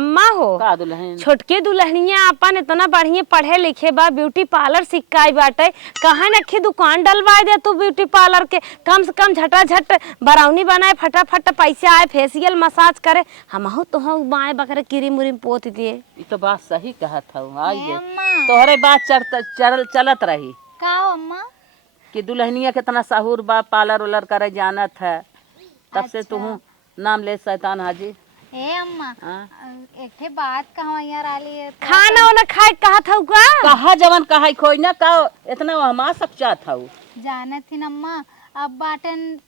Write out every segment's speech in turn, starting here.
अम्मा हो का दुल्हन छोटके दुल्हनिया अपन इतना बढ़िया पढ़े लिखे बा, ब्यूटी पार्लर सिखाई बाटे, कहाँ नखी दुकान डलवाए दे तू ब्यूटी पार्लर के। कम से कम झटाझट बरौनी बनाए, फटाफट पैसे आए, फेशियल मसाज करे। हमहू तो माए बकरे कीरी मुरी पोत दिए। ये तो बात सही कहत हूँ। आइए तोहरे बात चलत रही का अम्मा कि दुल्हनिया कितना साहूर बा, पार्लर उलर करे जानत है, तब से तू नाम ले शैतान हाजी। ए अम्मा एक ठे बात कहवा यार आली है खाना वाना खाए कहा था का कहा जवन कहा खोई ना का इतना हमा सब चाहत हूँ। जानत थी अम्मा अब बाटन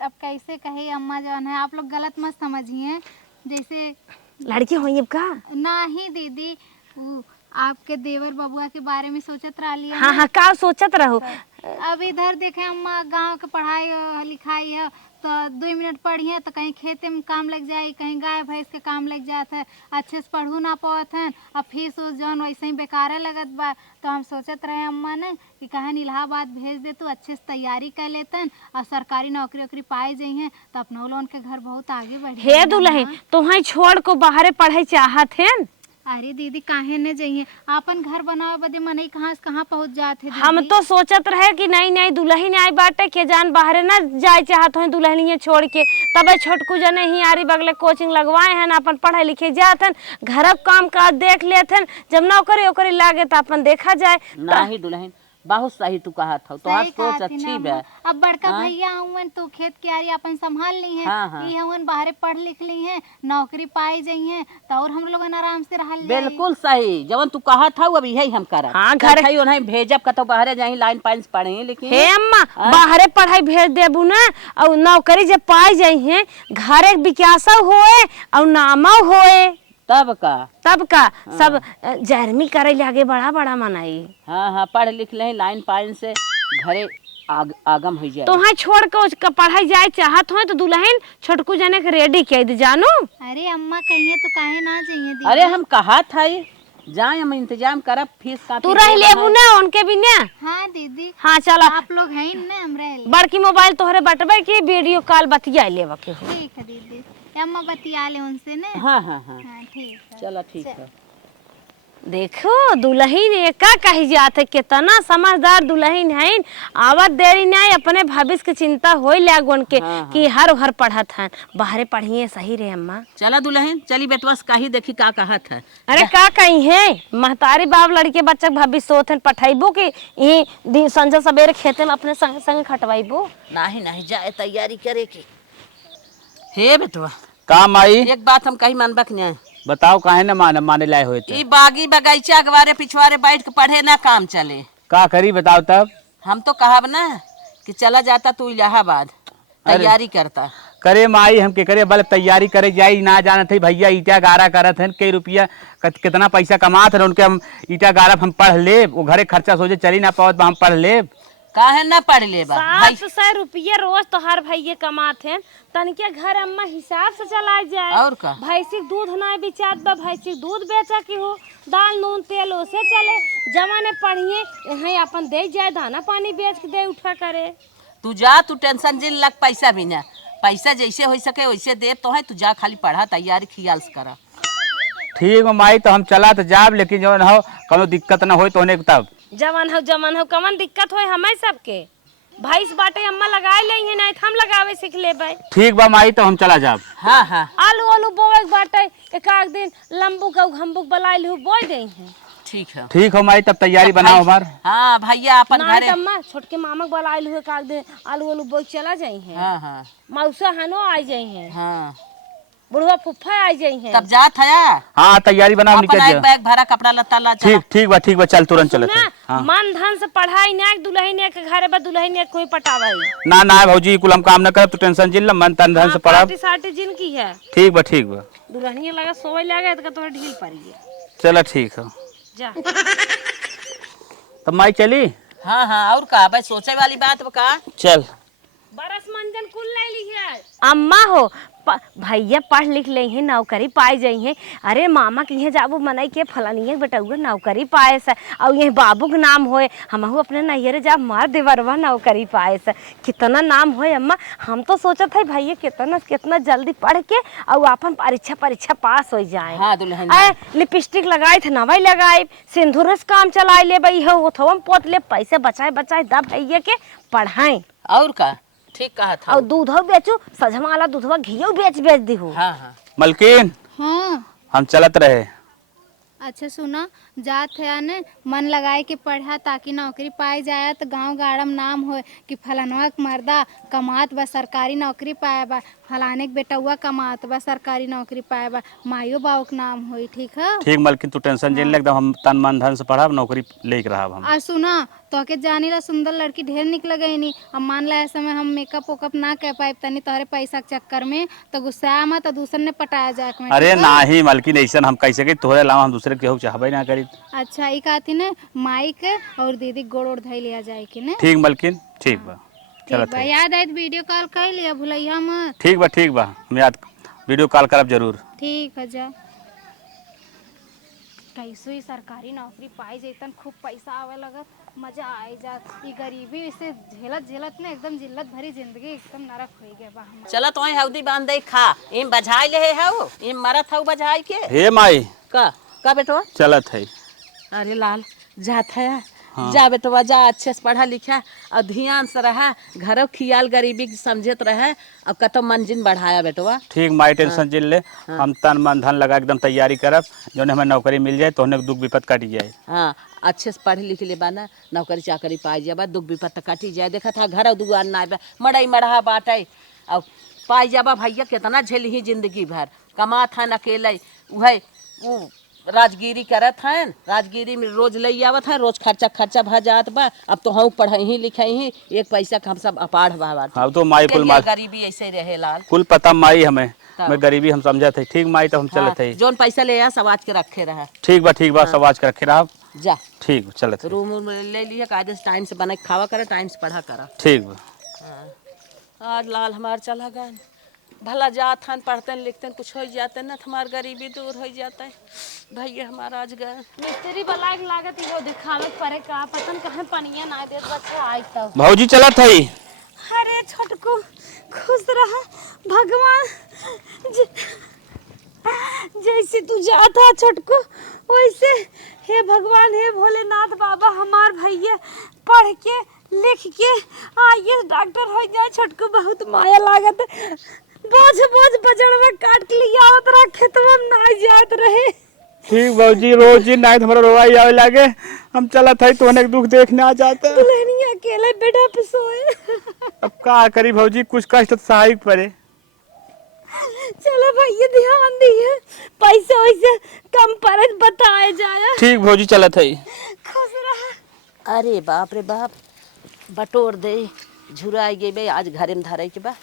अब कैसे कहे अम्मा जवन है, आप लोग गलत मत समझिए। जैसे लड़की हुई अब का नहीं दीदी, वो आपके देवर बबुआ के बारे में सोचत रही। हाँ हाँ का सोचत रहो। अब इधर देखे अम्मा गांव के पढ़ाई लिखाई है तो 2 मिनट पढ़िए तो कहीं खेते में काम लग जाए, कहीं गाय भैंस के काम लग जात है, अच्छे से पढ़ू ना पावत है, अब फीस उस जौन वैसे ही बेकारे लगत बा। तो हम सोचत रहे अम्मा ने कि कहन इलाहाबाद भेज दे तो अच्छे से तैयारी कर लेतन और सरकारी नौकरी वोकरी पाए जाइए तो अपना लोन के घर बहुत आगे बढ़े। हे दुल्हन तुम्हें छोड़ को बाहरे पढ़े चाहत है। अरे दीदी काहे न जाइए, अपन घर बनावे बदे मनई कहाँ से कहाँ पहुँच जाते हैं। हम तो सोचत रहे कि नहीं नहीं दुल्हन आई बाटे के जान बाहरे ना जाए चाहत हो दुल्हनिया छोड़ के, तबे छोटकू जने ही आरी बगले कोचिंग लगवाए हैं, अपन पढ़े लिखे जात हैं, घर काम काज देख लेते हैं, जब नौकरी ओकरी लागे तो अपन देखा जाए। नहीं दुल्हन बहुत सही तू कहा था, तो आज सोच अच्छी बे। अब बड़का भैया हुन तो खेत की आरी अपन संभाल ली है, ये हुन बाहर पढ़ लिख ली है, नौकरी पाई जाइए तो और हम लोग आराम से रह। बिल्कुल सही जवन तू कहा था अब यही हम कर। हाँ घर उन्हें भेजब कतो बाहर जाई लाइन पाइन पढ़े लेकिन हे अम्मा बाहरे पढ़ाई भेज देबू ना और नौकरी जब पाई जाइए घर विकास होए और नामा होए तब का सब जर्मी करे लागे बड़ा बड़ा मनाई। हाँ हाँ पढ़ लिख ले लाइन पाइन से घरे आगम हो जाए। तुम्हें छोड़ के उसका पढ़ाई जाए चाहत हो तो दुल्हन छोटकू जाने के रेडी कह दे जानू। अरे अम्मा कहिए तो काहे ना जाइए दीदी। अरे हम कहा था जाए हम इंतजाम करब फीस का तू रह लेबू ना उनके भी ना। हाँ दीदी हाँ चला आप लोग हैं ना हम रह ले। बड़की मोबाइल तोहरे बटबे की वीडियो कॉल बतिया लेवा के हो। ठीक है दीदी अम्मा बतिया ले उनसे ना। हाँ हाँ हाँ ठीक है चलो ठीक है। देखो दुल्हन एका कही जात है, कितना समझदार दुल्हन है। आवत देरी नहीं अपने भविष्य की चिंता हो लागन के कि हर हर पढ़त है बाहरे पढ़िए सही रे अम्मा। चला दुल्हन चली बेटवा काही देखी का कहत है। अरे का कही है महतारी बाप लड़के बच्चा भविष्य सोच पठाइबो कि ये संजय सवेरे खेते में अपने संग संग खटवाइबो। नहीं नहीं जाए तैयारी करे की। हे बेटवा काम आई एक बात हम कही मानबक नहीं बताओ काहे न माने लाए हुए थे। ई बागी बगीचा अगवारे पिछवारे बैठ के पढ़े ना काम चले। का करी बताओ तब। हम तो कहब ना कि चला जाता तू इलाहाबाद तैयारी करता। करे माई हम के करे बल तैयारी करे जाई ना जाना थे भैया ईटा गारा करत हैं कई रुपया कितना पैसा कमात है उनके, हम ईटा गारा हम पढ़ ले वो घरे खर्चा सोचे चली ना पावत हम पढ़ ले। काहे ना पढ़ ले 700 रुपया रोज तो हर भैया कमाते हैं, तनिके घर अम्मा हिसाब से चला जाए। और का भैंसी दूध ना बेचात बा, भैंसी दूध बेचा की हो, दाल नून तेल उसे चले। जमाने पढ़िए यहाँ अपन दे जाए दाना पानी बेच के दे उठा करे। तू जा तू टेंशन जिन लग पैसा भी ना, पैसा जैसे हो सके वैसे दे तो है, तू जा खाली पढ़ा तैयारी खियाल से करा। ठीक है माई तो हम चला तो जाब लेकिन जवन हो कोनो दिक्कत ना हो तो होने तब जमन हो कमन दिक्कत हो हमें सबके भैंस बाटे अम्मा लगाए ले ही नहीं हम लगावे सीख ले भाई। ठीक बा माई तो हम चला जाब। हाँ हाँ आलू आलू बोवे बाटे एक दिन लंबू का घम्बू बलाई लू बोई दे हैं। ठीक हो माई तब तैयारी बनाओ हमार। हाँ भैया अपन घरे अम्मा छोटके मामा बलाई लू एक दिन आलू आलू बोई चला जाई हैं। हाँ हाँ मौसा हनो आ जाई हैं। हाँ बुढ़वा फुफ्फा आ जाई हैं। तब जात है हाँ तैयारी बनाओ निकल जा। बैग भरा कपड़ा लत्ता ला ठीक बा चल तुरंत चलते। हाँ। मन धन से पढ़ाई ना दुल्हन के घरे बा दुल्हन कोई पटावाई ना भौजी कुल हम काम न कर तू टेंशन जिन मन तन धन से पढ़ा साटी जिन की है। ठीक बा दुल्हनिया लगा सोए लगे तो तोरे ढील पड़ी चलो ठीक है जा तब माई चली। हाँ हाँ और का भाई सोचे वाली बात का चल बरस मंजन कुल ले ली है। अम्मा हो भैया पढ़ लिख ले हैं नौकरी पाए जाइ हैं। अरे मामा के यहाँ जाबू मनई के फलानिए बेटउआ नौकरी पाए से और ये बाबू के नाम होए हमहू अपने नैहरे जा मार देवरवा नौकरी पाए से कितना नाम होए अम्मा। हम तो सोचत है भैया कितना कितना जल्दी पढ़ के और अपन परीक्षा पास हो जाए। हाँ दुल्हन लिपस्टिक लगाए थे नवाई लगाए सिंदूर से काम चलाए ले भाई हो थोम पोत ले पैसे बचाए बचाए दा भैया के पढ़ाए। और का ठीक कहा था। और दूधो बेचू सजमाला दूधवा घियो बेच दीहू। हाँ हाँ मलकिन हाँ हम चलत रहे। अच्छा सुना जात है ने मन लगाए के पढ़ा ताकि नौकरी पाए जाए तो गांव गाड़म नाम हो कि फलानवा के मर्दा कमात बा सरकारी नौकरी पाए बा फलाने के बेटुआ कमात बा सरकारी नौकरी पाए बा माइयो बाबू के नाम होई। ठीक है ठीक मलकिन तू टेंशन जेन एकदम हम तन मन धन से पढ़ब नौकरी लेके रहब हम। और सुना तो के जानी ला सुंदर लड़की ढेर निकल गई नी। अब मान ला ऐसे में हम मेकअप वेकअप ना कर पाए तनी तोहरे पैसा के चक्कर में तो गुस्सा मत तो दूसर ने पटाया जाए में। अरे नाही मलकिन ऐसा हम कैसे के तोहरे अलावा हम दूसरे केहू चाहबे ना करी। अच्छा ई कहती ने माई के और दीदी गोड़ ओड़ धई लिया जाए कि ने। ठीक मलकिन ठीक बा चलत ठीक बा है। याद आई वीडियो कॉल कर लिया भुलैया मत। ठीक बा हम याद वीडियो कॉल करब जरूर। ठीक है जा कैसे ही सरकारी नौकरी पाई जैतन खूब पैसा आवे लगत मजा आए जात। ई गरीबी से झेलत झेलत ने एकदम जिल्लत भरी जिंदगी एकदम नरक हो गया बा हमर। चला तो हौदी बांध दे खा इम बजाई ले हाउ इम मरत हाउ बजाई के। हे माई का बेटवा चलत है। अरे लाल जात है जा बेटवा जा अच्छे से पढ़ा लिखा और ध्यान से रहा घरों खियाल गरीबी के समझत रहे अब कतो मंजिल बढ़ाया बेटवा। ठीक माई टेंशन जिल ले हम तन मन धन लगा एकदम तैयारी करब जो हमें नौकरी मिल जाए तो दुख विपद कट जाए। हाँ अच्छे से पढ़ लिख ले बाना नौकरी चाकरी पाई जाबा दुख विपद तक कटी जाए। देखा था घर दुआर ना मड़ई मढ़ा बाटे अब पाई जाबा भैया कितना झेली जिंदगी भर कमा था अकेले वह वो राजगिरी करत हैं राजगिरी में रोज ले आवत है रोज खर्चा भ जात बा। अब तो हम पढ़ई लिखई एक पैसा का हम सब अपाढ़ बा। हाँ तो माई कुल माई गरीबी ऐसे रहे लाल कुल पता माई हमें मैं गरीबी हम समझत है। ठीक माई तो हम चलत है। जोन पैसा ले आ समाज के रखे रहा। ठीक बा समाज के रखे रहा जा ठीक चलत है। रूम ले लिया कायदे से टाइम से बना के खावा करा टाइम से पढ़ा करा। ठीक बा आज लाल हमार चला गए भला जात हन पढ़ते लिखते कुछ हो जाते न हमार गरीबी दूर हो जाता है। भैया हमारा आज गए मिस्त्री वाला के लागत इहो दिखावे परे का पतन कहां पनिया ना देत बच्चा आई तब। भौजी चलत है। अरे छोटकू खुश रहा भगवान जैसे तू जाता छोटकू वैसे हे भगवान हे भोलेनाथ बाबा हमार भैया पढ़ के लिख के आइए डॉक्टर हो जाए। छोटकू बहुत माया लागत बोझ बजड़वा काट के लिया आवत रहा खेतवा में ना जात रहे। ठीक भौजी रोज ही नाइट हमारा रोवाई आवे लागे हम चलत है तो दुख देखने आ जाता। दुल्हनिया अकेले बेटा पे सोए। अब का करी भौजी कुछ कष्ट तो सहायक पड़े। चलो भैया ध्यान दिए पैसे वैसे कम पड़े बताए जाए। ठीक भौजी चलत है। खुश रहा। अरे बाप रे बाप बटोर दे झुराई गई बे आज घरे में धरे के बा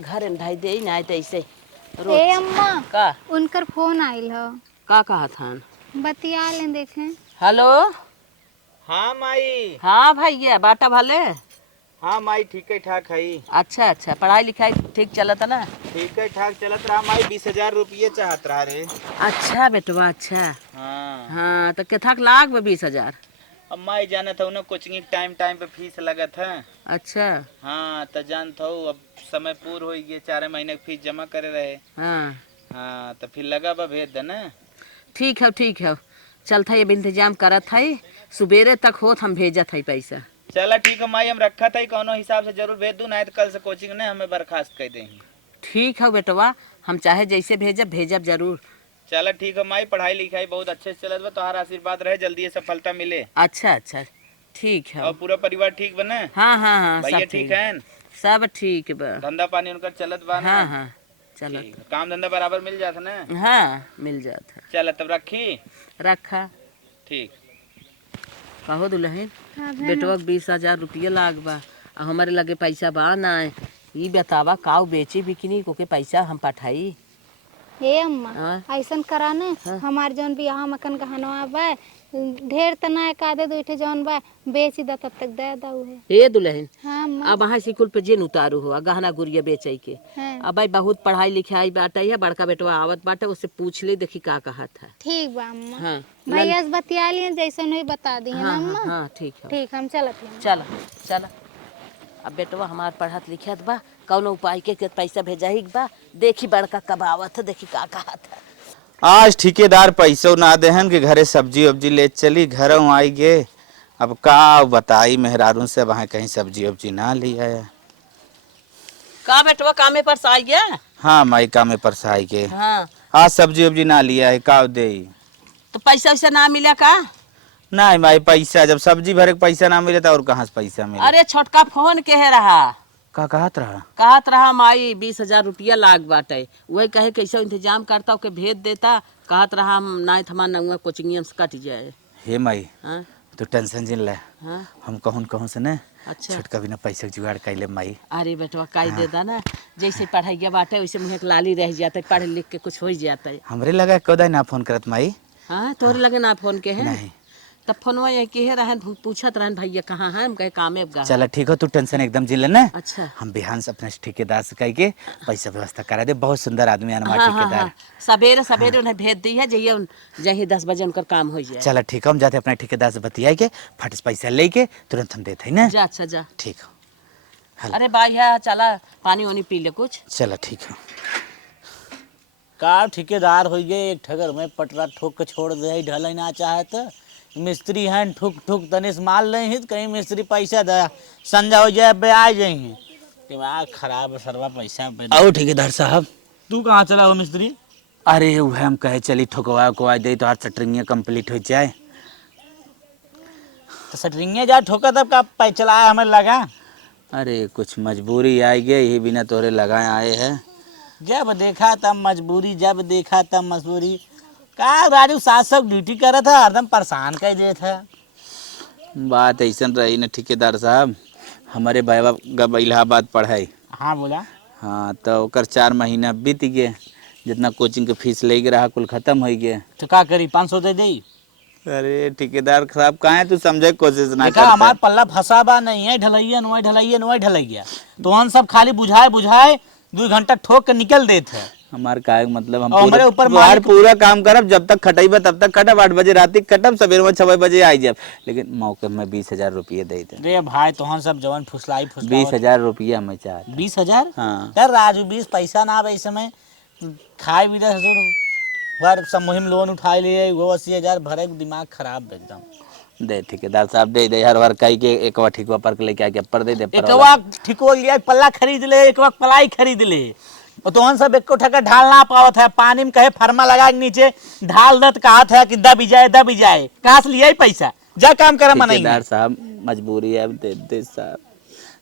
घरे में ढाई दे ना तो ऐसे ए अम्मा का उनकर फोन आइल ह का कहा था बतिया ले देखें। हेलो हाँ माई। हाँ भैया बाटा भले। हाँ माई ठीक है ठाक है। अच्छा पढ़ाई लिखाई ठीक चलता ना। ठीक है ठाक चलत रहा माई 20,000 रुपये चाहत रहा रे। अच्छा बेटवा अच्छा हाँ तो कितना लाख में 20,000। अब माई जाना था उन्हें कोचिंग टाइम पे फीस लगत है। अच्छा हाँ तो जानता हूँ अब समय पूर्ण हो गए 4 महीने की फीस जमा करे रहे। हाँ तो फिर लगा बा भेज देना। ठीक है चलता ये इंतजाम करत है सुबेरे तक होत हम भेजत है पैसा। चला ठीक है माई हम रखा था कोनो हिसाब से जरूर भेज दूँ नहीं तो कल से कोचिंग ने हमें बर्खास्त कर देंगे। ठीक है बेटवा हम चाहे जैसे भेजब जरूर। चला ठीक है माई पढ़ाई लिखाई बहुत अच्छे से चलत बा तुम्हारा आशीर्वाद रहे जल्दी सफलता मिले। अच्छा ठीक है। और पूरा परिवार ठीक बने। हाँ भैया सब ठीक है सब ठीक बा। धंधा पानी उनका चलत बा ना। हाँ चलत ठीक है, काम धंधा बराबर मिल जाता ना। हाँ मिल जाता। चल तब रखी रखा ठीक। कहो दुल्हन हाँ बहन। बेटवा 20,000 रुपया लाग बा हमारे लगे पैसा बा ना ये बतावा काऊ बेची बिकनी को के पैसा हम पठाई। हे अम्मा हाँ? ऐसन करा ने हमार जौन बियाह मकन गहनवा बा ढेर त ना एक आधे दूठे जौन बा बेच दा तब तक दे दा उहे। ए दुल्हन हाँ अम्मा। अब वहाँ स्कूल पे जिन उतारू हो गहना गुड़िया बेचे के। हाँ अब भाई बहुत पढ़ाई लिखाई बाटे है, बड़का बेटवा आवत बाटे, उससे पूछ ले देखी का कहत है। ठीक बा अम्मा। हाँ भैया से बतिया लिए जैसे नहीं बता दी है ना हाँ अम्मा। हाँ ठीक है। ठीक हम चलत हैं। चल चल अब बेटवा हमार पढ़त लिखत बा, कौन उपाय के पैसा भेजाही बा, देखी बड़का कब आवत है, देखी का कहत है। आज ठेकेदार पैसों ना देहन के घरे सब्जी वब्जी ले चली घर आई गे। अब का बताई मेहरारून से वहाँ कहीं सब्जी वब्जी ना लिया है। का बेटवा कामे पर आ गया? हाँ माई कामे परसाई के हाँ आज सब्जी वब्जी ना लिया है का दे। तो पैसा वैसा ना मिला का? नहीं माई पैसा जब सब्जी भरे के पैसा ना मिले तो और कहाँ से पैसा मिले। अरे छोटका फोन के है रहा, का कहत रहा? कहत रहा माई 20,000 रुपया लाग बाटे, वही कहे कैसे इंतजाम करता के भेज देता। कहत रहा हम ना हमार नंगा कोचिंग से कट जाए। हे माई हाँ तू टेंशन जिन ले, हाँ हम कहूँ कहूँ से न अच्छा। छोटका बिना पैसा के जुगाड़ कैले माई। अरे बेटवा काई दे दा ना, जैसे पढ़ाई बाटे वैसे मुँह के लाली रह जाते, पढ़ लिख के कुछ हो जाता है। हमरे लगा कदा ना फोन करत माई। हाँ तोरे लगे ना फोन के है? नहीं तब फोनवा ये के रहन पूछत रहन भैया कहाँ है, हम कहे कामे गा। चला ठीक हो, तू टेंशन एकदम जिन ले ना। अच्छा हम बिहान से अपने ठेकेदार से कह के पैसा व्यवस्था करा दे। बहुत सुंदर आदमी है हमारा हाँ हाँ ठेकेदार। हाँ सवेरे सवेरे उन्हें भेज दी है, जइए जही 10 बजे उनका काम हो जाए। चला ठीक है, हम जाते अपने ठेकेदार से बतिया के फट से पैसा ले के तुरंत हम देते हैं ना। जा अच्छा जा। ठीक हो हल। अरे भाई है चला पानी वानी पी ले कुछ। चला ठीक है। का ठेकेदार हो गए एक ठगर में पटरा ठोक के छोड़ दे, ढल ना चाहे तो मिस्त्री हैं ठुक ठुक तनिस माल नहीं तो कहीं मिस्त्री पैसा दे संजा हो जाए बे आ जाए। दिमाग खराब है सरवा पैसा आओ ठेकेदार साहब। तू कहाँ चला हो मिस्त्री? अरे वो हम कहे चली ठोकवा को दे तो आज सटरिंग कंप्लीट हो जाए। तो सटरिंगे जा ठोका तब का पैसा चलाया हमें लगा। अरे कुछ मजबूरी आई गई, यही बिना तोरे लगाए आए हैं। जब देखा तब मजबूरी, जब देखा तब मजबूरी। का राजू 700 ड्यूटी करा था, हरदम परेशान कर दे था। बात ऐसा रही ना ठेकेदार साहब, हमारे भाई गब इलाहाबाद पढ़ाई। हाँ बोला। हाँ तो ओकर 4 महीना बीत गए, जितना कोचिंग के फीस ले रहा कुल खत्म हो गया। तो का करी 500 दे दी। अरे ठेकेदार साहब कहाँ तू समझे कोशिश ना देखा हमार पल्ला फंसा बा, नहीं है ढलैया नोई ढलैया नोई ढलैया, तो हम सब खाली बुझाए बुझाए 2 घंटा ठोक के निकल देते हैं। हमार का मतलब हम और हमारे ऊपर पूरा काम करब, जब तक खटेबा तब तक खटब, 8 बजे रात खटब, सवेरे में 6 बजे आई जब। लेकिन मौके में 20,000 रुपये दे दे। रे भाई तो हम सब जवान फुसलाई 20,000 रुपया में चाह 20,000। हाँ यार राजू 20 पैसा ना भाई समय खाए भी बार सब मुहिम लोन उठा लिए, वो 80,000 भरे, दिमाग खराब एकदम। दे ठेकेदार साहब दे दे, हर बार कही के एक बार ठिकवा पर लेके आके पर दे दे। एक वक्त ठिको लिया पल्ला खरीद ले, एक वक्त पलाई खरीद ले, और तो हम सब एक ठका ढाल ना पावत है। पानी में कहे फरमा लगा के नीचे ढाल दत कहा था कि दबी जाए कहाँ से लिया पैसा, जा काम कर मना। ठेकेदार साहब मजबूरी है, दे दे साहब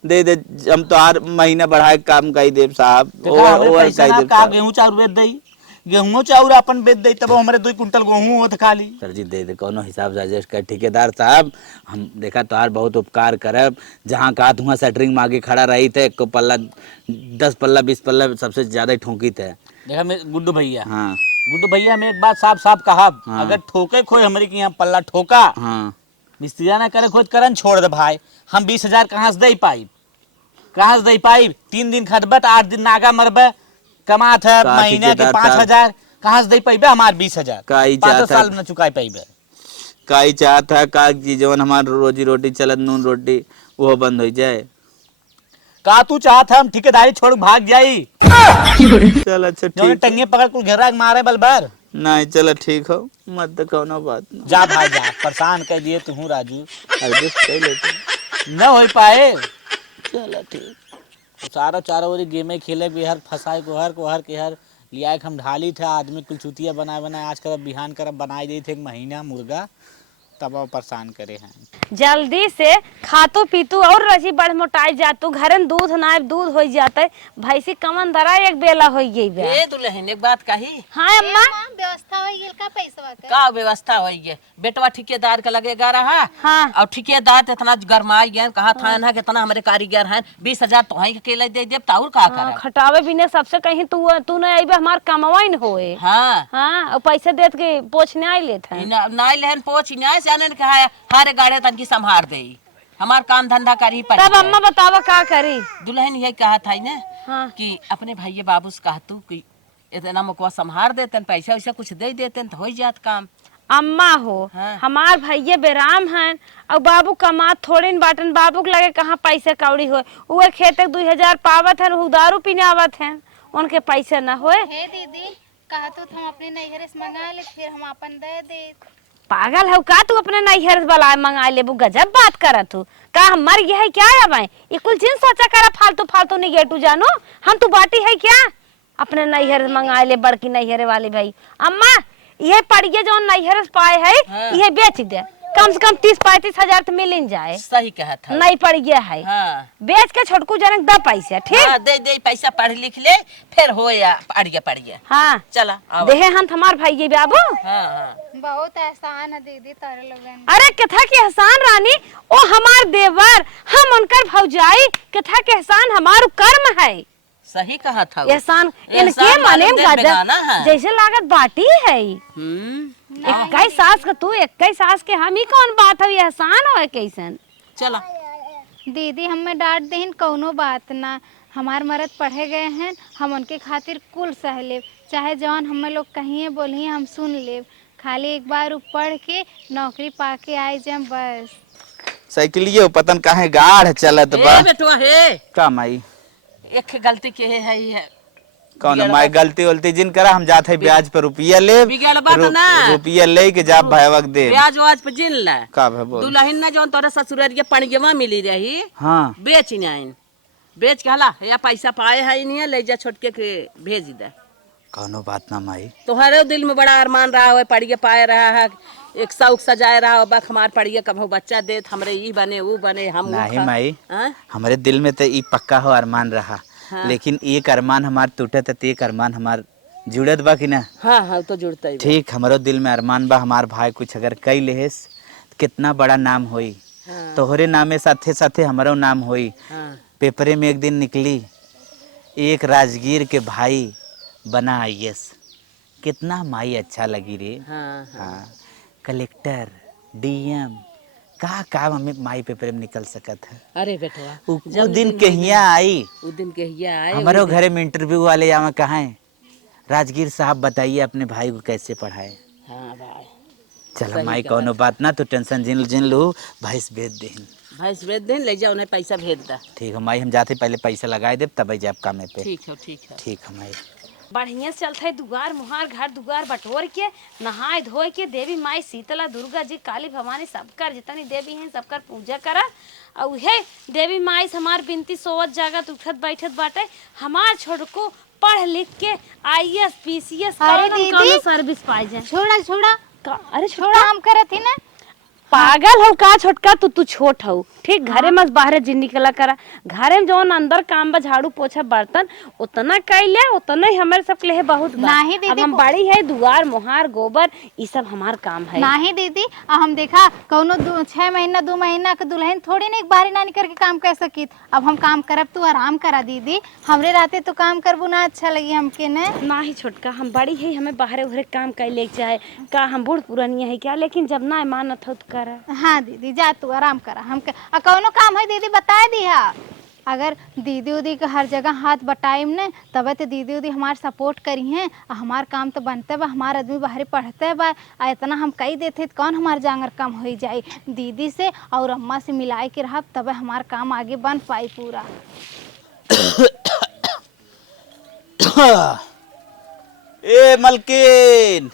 दे दे, हम तो हर महीना बढ़ाए काम कही देव साहब। गेहूँ चाउर बेच दई, गेहूँ चाउर अपन बेच दई, तब हमारे 2 कुंटल गेहूँ होत खाली। सर जी दे दे, कोनो हिसाब से एडजस्ट कर ठेकेदार साहब। हम देखा तोहार बहुत उपकार करब, जहाँ कहा तुहाँ सेटरिंग में आगे खड़ा रही थे, को पल्ला 10 पल्ला 20 पल्ला सबसे ज्यादा ठोकी थे। देखा गुड्डू भैया, हाँ गुड्डू भैया हमें एक बात साफ साफ कहा, हाँ। अगर ठोके खोई हमारे के यहाँ पल्ला ठोका, हाँ मिस्त्री ना करे खोद करन छोड़ दे भाई। हम 20,000 कहाँ से दे पाई, 3 दिन खटबट 8 दिन नागा मरबे, कमात है का महीने के ठेकेदार 5,000 कहाँ से दे पाइबे, हमार 20,000 काई 5 चाहता साल में न चुकाई पाइबे। काई चाहता का कि जवन हमार रोजी रोटी चलत, नून रोटी वो बंद हो जाए। का तू चाहत हम ठेकेदारी छोड़ भाग जाई, चल अच्छा जो ठीक, टंगे पकड़ कुल घेरा के मारे बलबर। नहीं चलो ठीक हो, मत तो कोनो बात ना, जा भाई जा, परेशान कर दिए तू राजू, एडजस्ट कर लेते। न हो पाए। चलो ठीक। सारा चारों ओरी गेमे खेले बिहार फंसाए को हर के हर लिया हम ढाली थे आदमी कुल चुतिया बनाए आज करब बिहान करब बनाए दी थे 1 महीना मुर्गा। तब वो परेशान करे हैं। जल्दी से खातू पीतू और रसी बढ़ मोटाई जातू घरन दूध नाय दूध हो जाते भैंसी कमन दरा एक बेला हो गई बे। ए दुल्हन एक बात कही। हाँ अम्मा व्यवस्था हो गेल का पैसा का का व्यवस्था होई गे बेटवा ठेकेदार के लगेगा रहा। हाँ। और ठेकेदार तो इतना गरमाई गए कहा था ना कितना हमारे कारीगर हैं 20,000 तो ही अकेले दे देब ताउर का हाँ, करे। खटावे बिने सबसे कहीं तू न अइबे हमार कमवाई न होए। हाँ हाँ और पैसे देत के पोछने आई लेत है। नाई लेहन पोछ न्याय से आने कहा हारे गाड़े तन की संभार दे हमार काम धंधा करी पड़ी। तब अम्मा बतावा का करी। दुल्हन यही कहा था ना हाँ। कि अपने भाई बाबू से कहा तू कि इतना मुकवा संभार देते पैसा वैसा कुछ दे देते तो हो जात काम। अम्मा हो हाँ। हमार भैया बेराम हैं और बाबू कमात थोड़े न बाटन बाबू के लगे कहाँ पैसे कौड़ी हो उहे खेते 2,000 पावत है दारू पीने आवत है उनके पैसे न होए। हे दीदी कहा तो हम अपने नैहरे से मंगा ले फिर हम अपन दे दे। पागल हो का तू अपने नैहर वाला मंगा ले गजब बात करत तू का हम मर गया है क्या अब ये कुल चीज सोचा करा फालतू फालतू नहीं गेटू जानो हम तू बाटी है क्या अपने नैहर मंगा ले बड़की नैहरे वाली भाई। अम्मा ये पड़िए जो नैहर से पाए है हाँ। ये बेच दे कम से कम 30-35 हजार तो मिल जाए। सही कहा था। नहीं पड़ गया है हाँ। बेच के छोटकू जनक द पैसे ठीक। हाँ, दे पैसा पढ़ लिख ले फिर हो या पढ़िए हाँ चला आओ। देहे हम हमार भाई बाबू। हाँ हाँ बहुत एहसान है दीदी तारे लोगन। अरे कथा के एहसान रानी ओ हमार देवर हम उनकर भौजाई कथा के एहसान हमार कर्म है। सही कहा था। एहसान इनके एहसान मने मालूम में देख बेगाना गजब है। जैसे लागत बाटी है। 21 सास का तू 21 सास के हम ही कौन बात है एहसान हो कैसन। चला दीदी हमें डांट देहिन कौनो बात ना हमार मर्द पढ़े गए हैं हम उनके खातिर कुल सह लेब चाहे जवान हमें लोग कहिए बोलिए हम सुन लेब खाली एक बार उ पढ़ के नौकरी पाके आए जाए बस। साइकिलियो पतन काहे गाढ़ चलत बा। ए बेटवा हे का माई एक गलती के है कौन माई गलती उलती जिन करा हम जाते ब्याज पे रुपया ले बिगड़ बात ना। रुपया ले के जा भाईवक दे ब्याज वाज पे जिन ला का भे बोल दुल्हन ना जो तोरा ससुररिया पणगेवा मिली रही हाँ बेच नाइन बेच के हला या पैसा पाए है नहीं ले जा छोटके के भेज दे। कौनो बात ना माई तुम्हारे दिल में बड़ा अरमान रहा हो पढ़िए पाए रहा है एक शौक सजाए रहा हो बक हमार पढ़िए कब बच्चा दे हमरे ई बने वो बने हम नहीं माई हाँ? हमारे दिल में तो ई पक्का हो अरमान रहा। हाँ। लेकिन एक अरमान हमार टूटत तो एक अरमान हमार जुड़त बा कि ना। हाँ हाँ तो जुड़ता ही ठीक हमारो दिल में अरमान बा हमार भाई कुछ अगर कई लेहेस कितना बड़ा नाम होई। हाँ। तोहरे नामे साथे साथे हमारो नाम होई। हाँ। पेपरे में एक दिन निकली एक राजगीर के भाई बना IAS कितना माई अच्छा लगी रे। हाँ, हाँ कलेक्टर DM का हमें माई पेपर में निकल सकत है। अरे बेटवा वो दिन कहिया आई उस दिन के हिया आए हमारे घरे में इंटरव्यू वाले आवा कहाँ है राजगीर साहब बताइए अपने भाई को कैसे पढ़ाए। हाँ भाई चलो माई कौनो बात ना तू टेंशन जिन लू भैंस बेच दे भैंस बेच दे ले जा उन्हें पैसा भेज दे। ठीक है माई हम जाते पहले पैसा लगाए दे तब जाए कामे पे। ठीक है ठीक है ठीक है माई बढ़िया से चलते दुआर मुहार घर दुआर बटोर के नहाए धोए के देवी माई शीतला दुर्गा जी काली भवानी सबकर जितनी देवी हैं सबकर पूजा करा और हे देवी माई से हमार बिनती सोवत जागत उठत बैठत बाटे हमार छोटको पढ़ लिख के IAS PCS अरे कौनो दीदी। सर्विस पाई जाए। छोड़ा अरे छोड़ा हम करत ही ना पागल हो का छोटका तू छोट हो ठीक घरे में बाहर जिन निकला करा घरे में जौन अंदर काम बा झाड़ू पोछा बर्तन उतना कैले उतना ही हमारे सब के लिए बहुत बा। नाही दीदी, अब हम बड़ी है दुआर मुहार गोबर ये सब हमार काम है। नहीं दीदी हम देखा कौनो 6 महीना 2 महीना के दुल्हन थोड़ी नहीं बाहरी नानी करके काम कर सकित अब हम काम करब तू आराम करा दीदी हमरे रहते तो काम करबू ना अच्छा लगी हमके ने ना ही छोटका हम बड़ी है हमें बाहर उहरे काम कैले चाहे का हम बूढ़ पुरानिया है क्या लेकिन जब ना मानत हो तो करा। हाँ दीदी जा तू आराम करा हम कौनो काम है दीदी बता दिया अगर दीदी उदी के हर जगह हाथ बटाइम ने तब तो दीदी उदी हमार सपोर्ट करी हैं हमार काम तो बनते बा हमार आदमी बाहर पढ़ते बा इतना हम कही देते तो कौन हमार जांगर काम हो जाए दीदी से और अम्मा से मिलाए के रहा तब हमार काम आगे बन पाई पूरा। ए मलकिन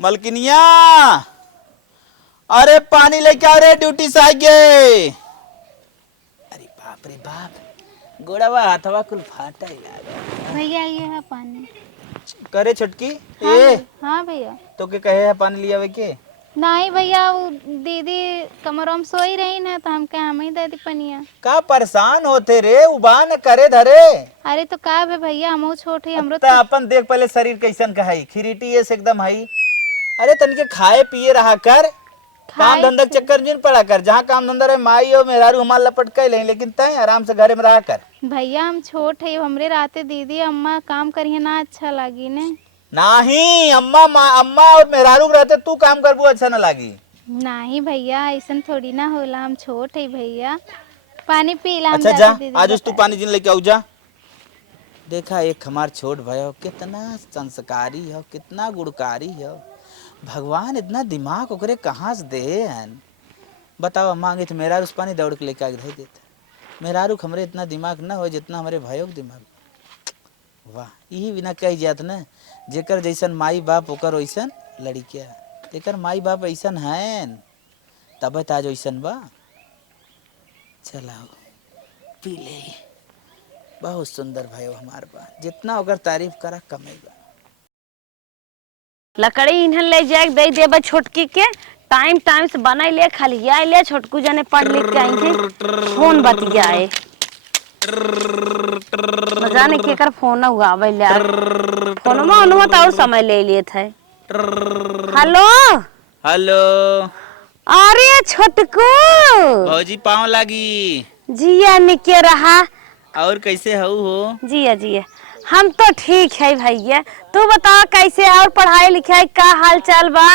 मलकिनिया अरे पानी लेके आओ रे ड्यूटी से आ गए। अरे बाप रे बाप गोड़वा हाथवा कुल फाटा यार। भैया ये है पानी। करे छटकी हाँ, ए हाँ भैया तो के कहे है पानी लिया वे के नहीं भैया, वो दीदी कमरों में सोई रही ना, तो हम क्या हम ही दे दी पनिया। का परेशान होते रे, उबा न करे धरे। अरे तो का बे भैया, हमहू छोट ही हमरो त अपन देख पहले शरीर कैसन का है, खिरीटी ये से एकदम है। अरे तनिके खाए पिए रहा कर, काम धंधा के चक्कर में पड़ा कर। जहाँ काम धंधा रहे माई और मेहरारू हमार लपट कर ले, लेकिन तय आराम से घरे में रहा कर। भैया हम छोट है, हमरे रहते दीदी अम्मा काम करिए ना अच्छा लगी ने। नहीं, अम्मा और मेहरारू के रहते तू काम करबू अच्छा न लागी। नहीं भैया, ऐसा थोड़ी ना होला, हम छोट है भैया। पानी पी ला। अच्छा जा, आज तू पानी जिन लेके आऊ जा। देखा एक हमार छोट भयो कितना संस्कारी हो, कितना गुणकारी हो। भगवान इतना दिमाग ओकरे कहाँ से दे हन। बताओ मांगे तो मेहरारू उस पानी दौड़ के लेके आगे दे देता। मेहरारू हमरे इतना दिमाग ना हो जितना हमारे भयो के दिमाग। वाह, यही बिना कही जात ना, जेकर जैसन माई बाप ओकर वैसन लड़किया। तेकर माई बाप ऐसन हैं तब ताज वैसन बा। चलाओ पी ले, बहुत सुंदर भयो हमार बा, जितना ओकर तारीफ करा कमे बा। लकड़ी इन्हन ले जाए दे देबे छोटकी के, टाइम टाइम से बनाई ले, खाली आई ले, छोटकू जने पढ़ लिख के आई थे, फोन बतियाए जाने के कर फोन उगावे ले, फोनमा उनमा तो और समय ले लिए थे। हेलो हेलो, अरे छोटकू भौजी पाँव लागी। जिया निके रहा। और कैसे हऊ हो? जिया जिया, हम तो ठीक है भैया, तू बता कैसे और पढ़ाई लिखाई का हाल चाल बा?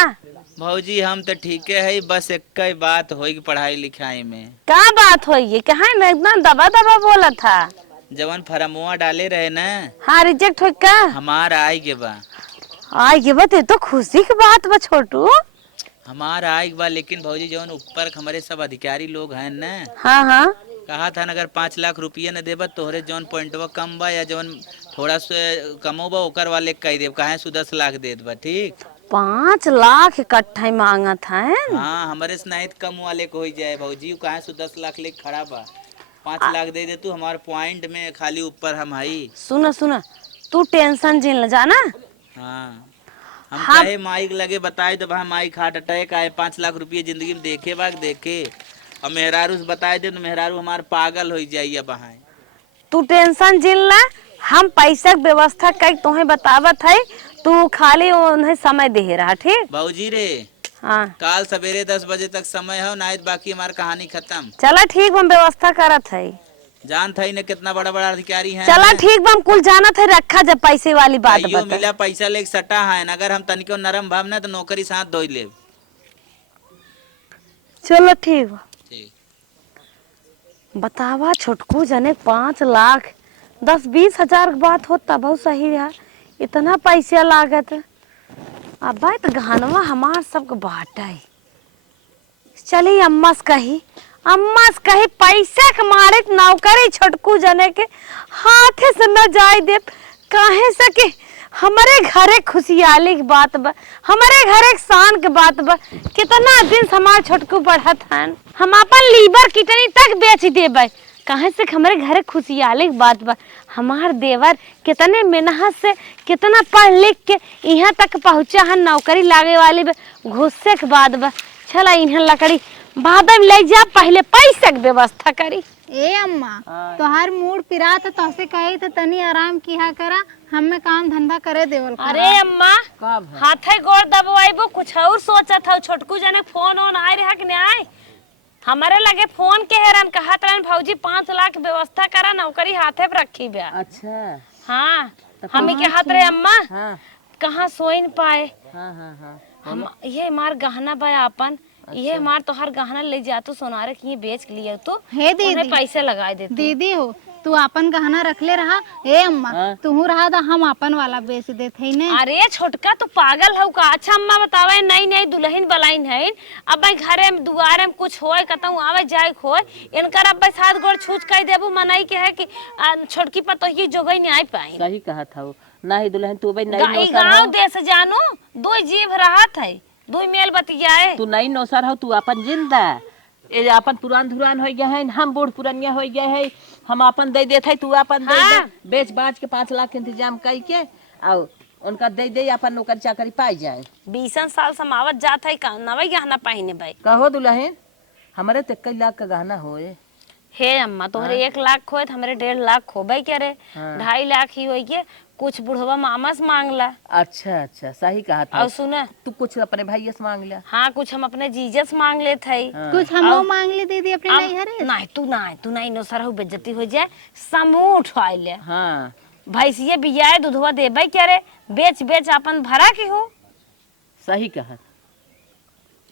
भौजी हम तो ठीक है, बस एक ही बात होगी पढ़ाई लिखाई में। क्या बात होगी? कहाँ ना इतना दबा दबा बोला था। जवन फरमुआ डाले रहे ना, हाँ रिजेक्ट हो का? हमारा आई के बा। आई के बा तो खुशी की बात बा छोटू। हमारा आई के बा, लेकिन भौजी जवन ऊपर हमारे सब अधिकारी लोग हैं ना, हाँ हाँ कहा था अगर 5 लाख रुपया न देबा तोहरे जौन पॉइंटवा कम बा या जौन थोड़ा से कमो बा ओकर वाले कह देब, कहे सु 10 लाख दे देबा। ठीक, 5 लाख इकट्ठा मांगा था। हाँ, हमारे से नहीं कम वाले को हो जाए भौजी, कहे सु 10 लाख लेके खड़ा बा। 5 लाख दे दे तू, हमारे पॉइंट में खाली ऊपर हम हई। सुना सुना, तू टेंशन जिन ल जाना। हाँ, हम कहे माइक लगे बताए तो वहाँ माइक हार्ट अटैक आए, 5 लाख रुपये जिंदगी में देखे बाग देखे, और मेहरारू से बताए दे तो मेहरारू हमारे पागल हो जाइए। वहाँ तू टेंशन जिन ला, हम पैसा के व्यवस्था कर तुम्हें बतावत है, तू खाली उन्हें समय दे रहा। ठीक भौजी रे, हाँ काल सवेरे 10 बजे तक समय हो, नहीं बाकी हमारी कहानी खत्म। चला ठीक, हम व्यवस्था करत है। जान था ना कितना बड़ा बड़ा अधिकारी है। चला ठीक, हम कुल जाना थे, रखा जब पैसे वाली बात कहियो बता। मिला पैसा लेके सटा है, अगर हम तनिको नरम भाव ना तो नौकरी साथ धो ले। चलो ठीक बा। ठीक, बतावा छोटकू जने 5 लाख 10-20 हजार की बात होता, बहुत सही है। इतना पैसा लागत, अब भाई तो गहनवा हमार सबके बाटा है। चली अम्मा से कही पैसा के मारे नौकरी छोटकू जने के हाथे से न जाए दे, काहे से कि हमारे घरे खुशहाली की बात बा, हमारे घरे शान के बात बा। कितना दिन से हमार छोटकू बढ़त हन, हम अपन लीवर किडनी तक बेच देबे, काहे से हमारे घरे खुशहाली की बात बा। हमार देवर कितने मेहनत से कितना पढ़ लिख के यहाँ तक पहुँचा हन, नौकरी लागे वाली घुस्से के बाद बा। चला इन्हें लकड़ी बाद में ले जा, पहले पैसा की व्यवस्था करी। ए अम्मा, तोहार मूड पिरा था, तोसे कही तो तनी आराम किया करा, हमें काम धंधा करे देवल करा। अरे अम्मा, हाथे गोड़ दबवाइबो, कुछ और सोचत हो। छोटकू जने फोन ऑन आए रहा कि नहीं आए? हमारे लगे फोन के हेरन कहत रहन भौजी 5 लाख व्यवस्था करा, नौकरी हाथे पे रखी बे। अच्छा, हाँ, हम ही कहत रहे अम्मा, हाँ कहाँ सोई न पाए। हाँ हाँ हाँ, हम ये मार गहना बा अपन, ये मार तोहर गहना ले जा, तू सोनारे की बेच के लिए तू हे दीदी, उन्हें पैसे लगाए दे। दीदी हो तू अपन गहना रख ले रहा। ए अम्मा, तू रहा था, हम अपन वाला बेच देते ही नहीं। अरे छोटका तू पागल हो का? अच्छा अम्मा बतावे, नहीं नहीं दुल्हन बलाइन है, अब भाई घरे में दुआरे में कुछ होए कहता आवे जाए खोए, इनकर अब भाई 7 गोड़ छूच कह देबू, मनाई के है कि छोटकी पर तो ही जोगई नहीं आई पाई। सही कहा था, नहीं दुल्हन तू भाई नहीं गाँव देश जानू, 2 जीव रहा है, 2 मेल बतियाए। तू नहीं नौसर हो, तू अपन जिंदा ए अपन पुरान धुरान हो गया है, हम बूढ़ पुरनिया हो गया है, हम अपन दे देते, तू अपन दे दे, बेच बाच के 5 लाख के इंतजाम कई के, आओ उनका दे दे अपन नौकरी चाकरी पाई जाए। 20 साल समावत जात है का नवई गहना पहने भाई। कहो दुल्हन हमारे तो 21 लाख का गहना होए। हे अम्मा तोहरे 1 लाख होए तो हमरे 1.5 लाख हो भाई, क्या रे 2.5 लाख ही होई के कुछ बुढ़वा मामा से मांगला। अच्छा अच्छा सही कहा था। और सुना तू कुछ अपने भैया से मांग लिया। हाँ कुछ हम अपने जीजा से मांग लेते है। कुछ हम मांग ले दीदी अपने नैहरे। नहीं तू नहीं नो सर बेइज्जती हो जाए। समूह उठाई ले। हाँ भैंसिया बियाए दूधवा देबे क्या रे, बेच बेच अपन भरा के हो। सही कहा।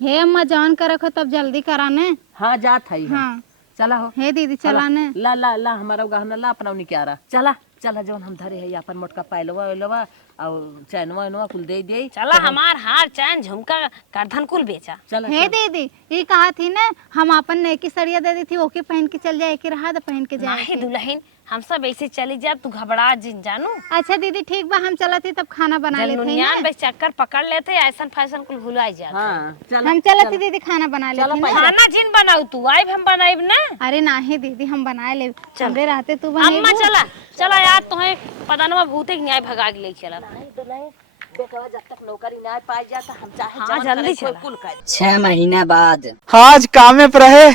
हे अम्मा जॉन कर रखो तब जल्दी कराने। हाँ जात है। हाँ चला हो। हे दीदी चलाने। ला ला ला हमारा गहना ला अपना क्या रहा। चला चला जौन हम धरे है अपन मोटका पायलवा वेलवा और चैनवा वेनवा कुल दे दे। चला हमार हार चैन झुमका करधन कुल बेचा। चला हे दीदी ये कहा थी ना हम अपन नए की सड़िया दे दी थी ओके पहन के चल जाए कि रहा पहन के जाए। नहीं दुल्हन हम सब ऐसे चली जा, तू घबरा जानू। अच्छा दीदी ठीक बा हम चलते तब खाना बना लेते जनुनियान हैं। बस चक्कर पकड़ लेते ऐसा फैशन कुल भुलाई जा। हाँ चला हम चलते दीदी खाना बना लेते हैं। खाना जिन बनाऊ तू आइब हम बनाइब ना। अरे नाही दीदी हम बनाए ले चले रहते तू बने। अम्मा चला चला यार तुम्हें पता ना भूते न्याय भगा के ले चला। बेटवा जब तक नौकरी ना पाई जाता हम चाहे हाँ, जल्दी चला। कुल कर। 6 महीना बाद आज कामे पर रहे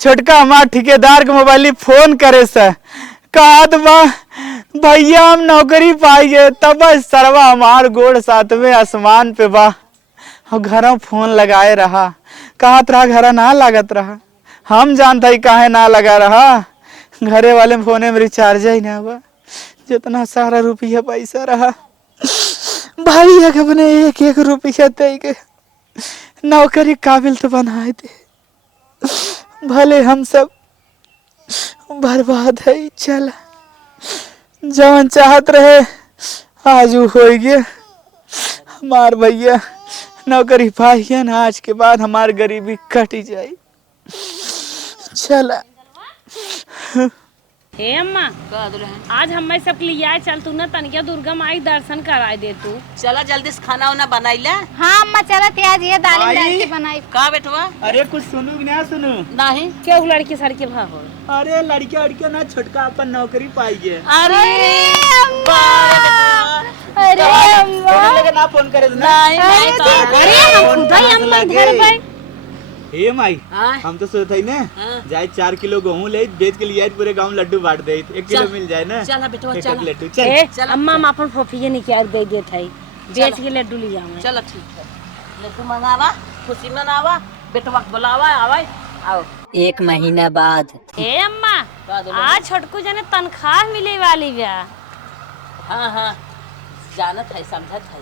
छोटका हमार ठेकेदार के मोबाइल फोन करे से कहा बा भैया हम नौकरी पाई गए तब सरवा हमार गोड़ 7वें आसमान पे बा। और घर फोन लगाए रहा कहत रहा घर ना लागत रहा। हम जानता ही काहे ना लगा रहा। घरे वाले फोने में रिचार्ज ही ना हुआ। जितना सारा रुपया पैसा रहा भैया के अपने 1-1 रुपया दे के नौकरी काबिल तो बनाए थे। भले हम सब बर्बाद है। चल जवन चाहत रहे आज वो हो गया। हमार भैया नौकरी पाई है ना आज के बाद हमार गरीबी कट ही जाए। चला हे अम्मा आज हम सब लिए आए चल तू ना तनिया दुर्गा माई दर्शन कराए दे तू। चला जल्दी से खाना वाना बनाई ले। हाँ अम्मा चलते आज ये दाल की बनाई। का बेटवा अरे कुछ सुनू ना सुनू नहीं क्यों लड़की सड़के भाग हो। अरे लड़किया लड़किया ना छोटका अपन नौकरी पाई गए। अरे अरे अम्मा ना फोन करे नहीं अरे हम खुद ही हम लोग घर पे। हे माई हाँ? हम तो सोचते ही ना जाए 4 किलो गेहूं ले बेच के लिए पूरे गांव लड्डू बांट दे 1 किलो मिल जाए ना। चला बेटवा एक चला। लड्डू ए, चल। अम्मा हम अपन फोफिया निकाल दे देत है बेच के लड्डू लिया मैं। चलो ठीक है लड्डू मंगावा खुशी मनावा बेटवा के बुलावा आवे आओ। 1 महीना बाद हे अम्मा आज छोटकू जने तनख्वाह मिले वाली बा। हाँ हाँ जानत है समझत है।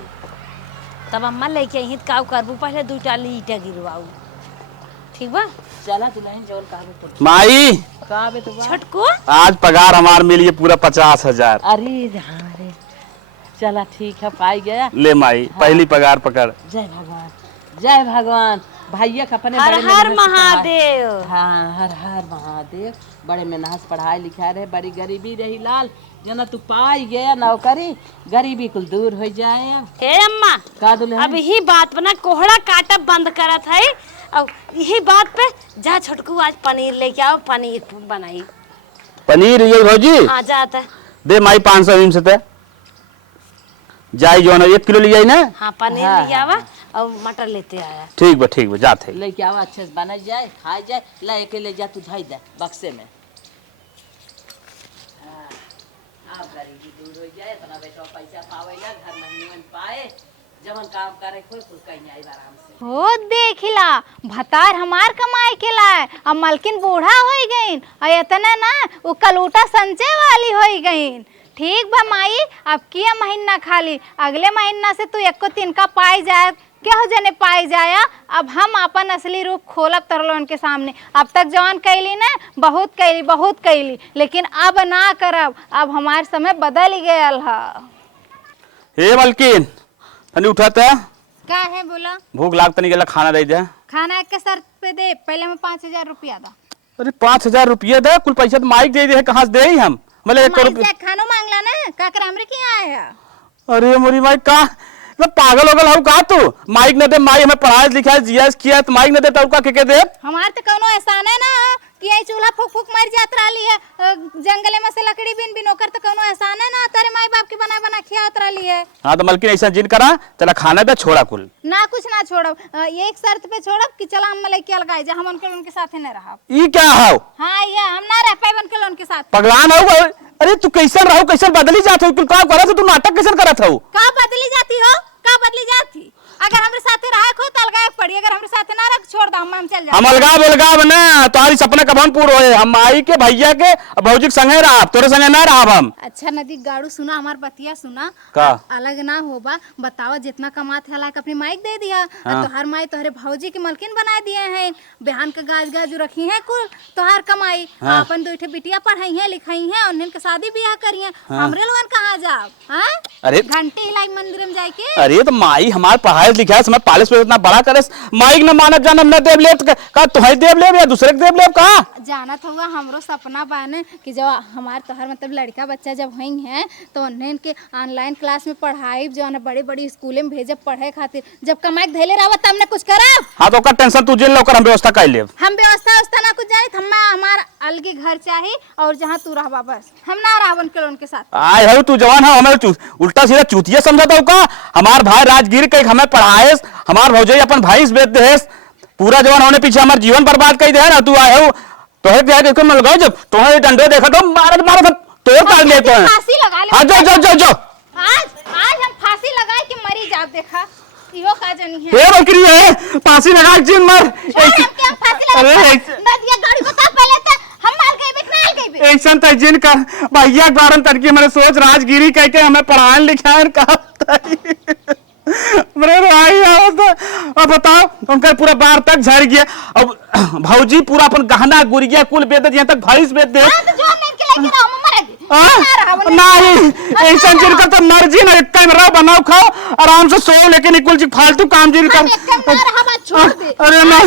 तब अम्मा लेके आई का करबू पहले 2 टाली ईटा गिरवाऊ ठीक बा। चला दुल्हन जोर का बेटवा माई का बेटवा। छोटकू आज पगार हमार मिली पूरा 50,000। अरे हाँ रे चला ठीक है पाई गया। ले माई पहली पगार पकड़। जय भगवान जय भगवान। भैया का अपने हर बड़े हर मेहनत से पढ़ाए। महादेव। हाँ हर हर महादेव बड़े मेहनत से पढ़ाई लिखाए रहे। बड़ी गरीबी रही लाल जना तू पाई गया नौकरी गरीबी कुल दूर हो जाए। हे अम्मा का दुल्हन अब यही बात पर ना कोहड़ा काटब बंद करत है। अब यही बात पे जा छोटकू आज पनीर लेके आओ पनीर बनाई। पनीर ये भौजी हाँ जाता दे माई 500 एम से ते जाई जो ना 1 किलो ले जाई ना। हाँ पनीर हाँ, ले आवा और मटर लेते आया। ठीक बा जाते। लेके आओ अच्छे से बना जाए खाए जाए। ला एक ले जा तू धाई दे बक्से में। हाँ, अब गरीबी दूर हो जाए इतना बेटा पैसा पावेला घर महीने में पाए जवन काम करे कोई कुल कहीं आई आराम से। हो देखिला भतार हमार कमाई के लाए अब मलकिन बूढ़ा हो गईन और इतना ना वो कलूटा संचे वाली हो गईन। ठीक बा माई अब किया महीना खाली अगले महीना से तू 1 को 3 का पाई जाए क्या हो जने पाई जाया। अब हम अपन असली रूप खोलब तरलोन के सामने। अब तक जवान कैली ना बहुत कैली लेकिन अब ना करब। अब हमार समय बदल गयल है। हे मलकिन तनी उठाता का है बोला भूख लाग तनी गेला खाना दे दे। खाना एक के शर्त पे दे पहले में 5000 रुपया दा। अरे 5,000 रुपया दे कुल पैसा तो माइक दे दे कहाँ से दे हम मतलब 1 माई रुपया। से खानो मांगला ना का कर हमरे के आया। अरे मोरी माई का मैं पागल होगल हूँ का तू माइक न दे माई हमें पढ़ाई लिखाई जीएस किया तो माइक न दे तो का के दे। हमार तो कोनो एहसान है ना कि कि यही चूल्हा फूक फूक मर जात रही है जंगले में से लकड़ी बिन बिन ओकर तो कोनो एहसान है ना तेरे माई बाप के बना बना खियात रही है। हाँ तो मलकिन ऐसा जिन करा चला खाना पे छोड़ा कुल ना कुछ ना छोड़ब एक शर्त पे छोड़ब कि चला हम लड़की लगाए जा हम उनके साथ ही न रहब। ई क्या हो हाँ ये हम ना रह पाए उनके उनके साथ। पगलान हो अरे तू कैसन रहो कैसन बदली जात हो का करत तू नाटक कैसन करत हो का बदली जाती हो का बदली जाती अगर हमरे साथे रहे खो तो अलगाए पड़ी अगर हमरे साथे ना रख छोड़ दो हम चल जाए। हम अलगाव ना तुम्हारी सपना कब पूरा होए हम माई के भैया के भौजी के संगे रहा तोरे संगे ना रहा हम। अच्छा नदी गाड़ू सुना हमार बतिया सुना का अलग ना होबा बताओ जितना कमात है अपनी माइक दे दिया तोहर माई तोहरे भौजी की मलकिन बना दिए हैं बिहान के गाज गाज रखी है कुल तोहार कमाई अपन दो बिटिया पढ़ाई है लिखाई है उन्हें के शादी ब्याह करी है हमरे लोगन कहाँ जाओ। अरे घंटे हिलाई मंदिर में जाके अरे तो माई हमार पढ़ाई लिखाई समय पालिस पे इतना बड़ा करे माइक न मानत जानम न देव ले का तुहै देव ले या दूसरे के देव ले का जानत हुआ हमरो सपना बाने कि जब हमार तोहर मतलब लड़का बच्चा जब हई है तो उन्हें के ऑनलाइन क्लास में पढ़ाई जो है बड़ी बड़ी स्कूल में भेजे पढ़े खातिर जब कमाई धैले रहब तब न कुछ करब। हां तो ओकर टेंशन तू जेल ओकर हम व्यवस्था कर लेब हम व्यवस्था ना कुछ जानी हम हमार अलग घर चाहिए और जहां तू रहबा बस हम ना रहबन के उनके साथ। आय हो तू जवान है हमें उल्टा सीधा चूतिया समझता हो का हमार भाई राजगीर के हमें पढ़ाए हमार भौजाई अपन भाई बेच दे पूरा जवान होने पीछे हमार जीवन बर्बाद कर दे ना तू आए हो तोहे क्या देखो मिल गए जब तोहे डंडे देखा तो मारत तोड़ काट लेते हैं। फांसी लगा ले। हां जो आज हम फांसी लगाए कि मरी जाब देखा इहो का जनी है ए बकरी है फांसी लगा जिन मर हम फांसी लगा नदिया गाड़ी बता पहले तो हम मार गए बिकनाल गए बे ऐसन त जिन का भैया बारन तड़के मैंने सोच राजगिरी कह के हमें पढ़ाए लिखाए का मेरे भाई अब बताओ उनका पूरा बार तक झड़ गया अब भौजी पूरा अपन गहना गुड़िया कुल बेच दे यहाँ तक भैंस बेच दे नहीं ऐसा जिनका तो मर्जी ना एक टाइम रहो बनाओ खाओ आराम से सो लेकिन कुल फालतू काम जिन कर अरे नहीं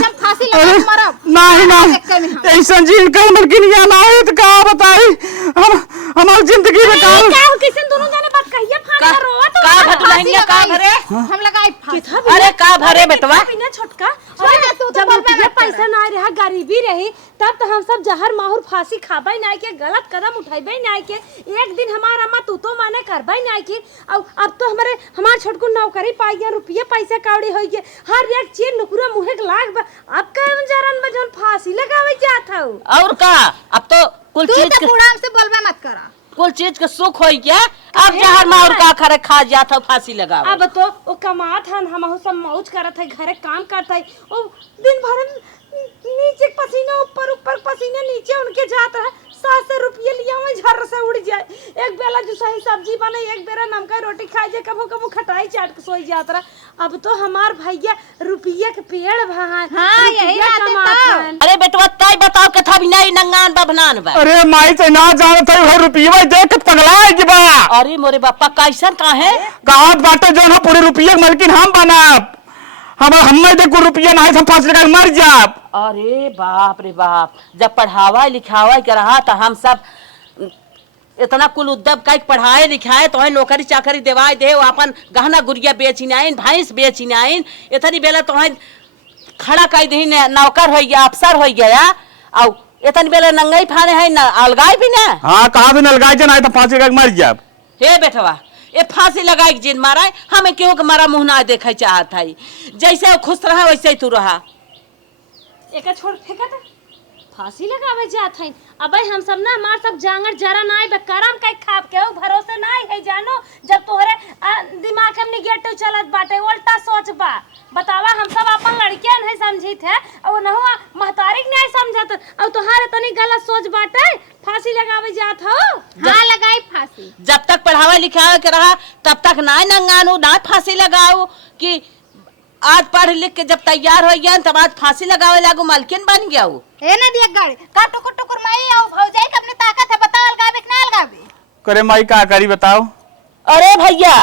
ऐसा जिन कर मलकिन या ना है तो का बताई हम हमारी जिंदगी में का किसी दोनों जाने बात कहिए फाड़ रो तो का भटलाइया का भरे हम लगाए फांसी। अरे का भरे बेटवा बिना छोटका अरे जब रुपया पैसा ना रहा गरीबी रही तब तो हम सब जहर माहुर फांसी खाबे ना के गलत कदम उठाबे ना के एक दिन हमारा अम्मा तू तो माने करबे ना की अब तो हमार छोटकू नौकरी पाई गया रुपया पैसा कावड़ी होई के हर एक चीज नुकुरा मुहे के लाग अब का जरन में जोन फांसी लगावे जात हो और का अब तो कुल चीज तू बुढ़ाम से बोलबे मत करा कुल चीज के सुख होई क्या अब जहर मार का खरे खा जात हो फांसी लगाओ। अब तो वो कमात हन हम सब मौज करत है घरे काम करत है ओ दिन भर नीचे पसीना ऊपर ऊपर पसीना नीचे उनके जात है 700 रुपये लिया में झर से उड़ जाए एक बेला जो सही सब्जी बने एक बेरा नमका रोटी खाए जे कबो कबो खटाई चाट के सोई जात रहा अब तो हमार भैया रुपया के पेड़ भान हां यही बात अरे बेटवा ताई बताओ के था बिना नंगान बभनान बा अरे माई से ना जानत है वो रुपया देख के पगला है बा अरे मोरे बापा कैसन का है कहां बाटे जो ना पूरे रुपया मलकिन हम बना हमें देखो रुपया ना है हम फांसी लगा मर जाब। अरे बाप रे बाप जब पढ़ावा लिखावा के रहा था हम सब इतना कुल उद्दब का पढ़ाए लिखाए तो है नौकरी चाकरी देवाए दे अपन गहना गुड़िया बेचिनाइन भैंस बेचिनाइन इतनी बेला तो है खड़ा कर दी नौकर हो गया अफसर हो गया और इतनी बेला नंगाई फाने है ना अलगाई भी ना हाँ कहा भी अलगाई जाना तो फांसी लगा मर जाब। हे बेटवा ये फांसी लगाई जिन मारा हमें केहू के मारा मुंह ना देखे चाहत है जैसे वो खुश रहा वैसे ही तू रहा एक छोड़ फेंका था फांसी लगावे जात है अब हम सब ना हमार सब जांगर जरा ना है करम का खाप के हो भरोसे ना है जानो जब तोहरे दिमाग में निगेटिव चलत बाटे उल्टा सोच बा बतावा हम सब अपन लड़कियां नहीं समझी थे और न हुआ महतारी नहीं समझत और तोहारे तनी गलत सोच बाटे फांसी लगावे जात हो। हां लगाई फांसी जब तक पढ़ावा लिखावा के रहा तब तक ना नंगानू ना फांसी लगाओ कि आज पढ़ लिख के जब तैयार हो गया तब आज फांसी लगावे लागू मालकिन बन गया वो ए ना दिया गाड़ी का टुकुर टुकुर माई आओ भौजाई के अपनी ताकत है बताओ अलगावे कि ना अलगावे करे माई का करी बताओ। अरे भैया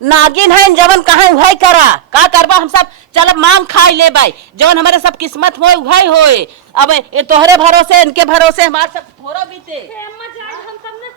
नागिन है जवन कहां वही करा का करबा हम सब चल मांग खाई ले भाई जवन हमारे सब किस्मत होए वही होए अब ये तोहरे भरोसे इनके भरोसे हमारे सब थोड़ा बीते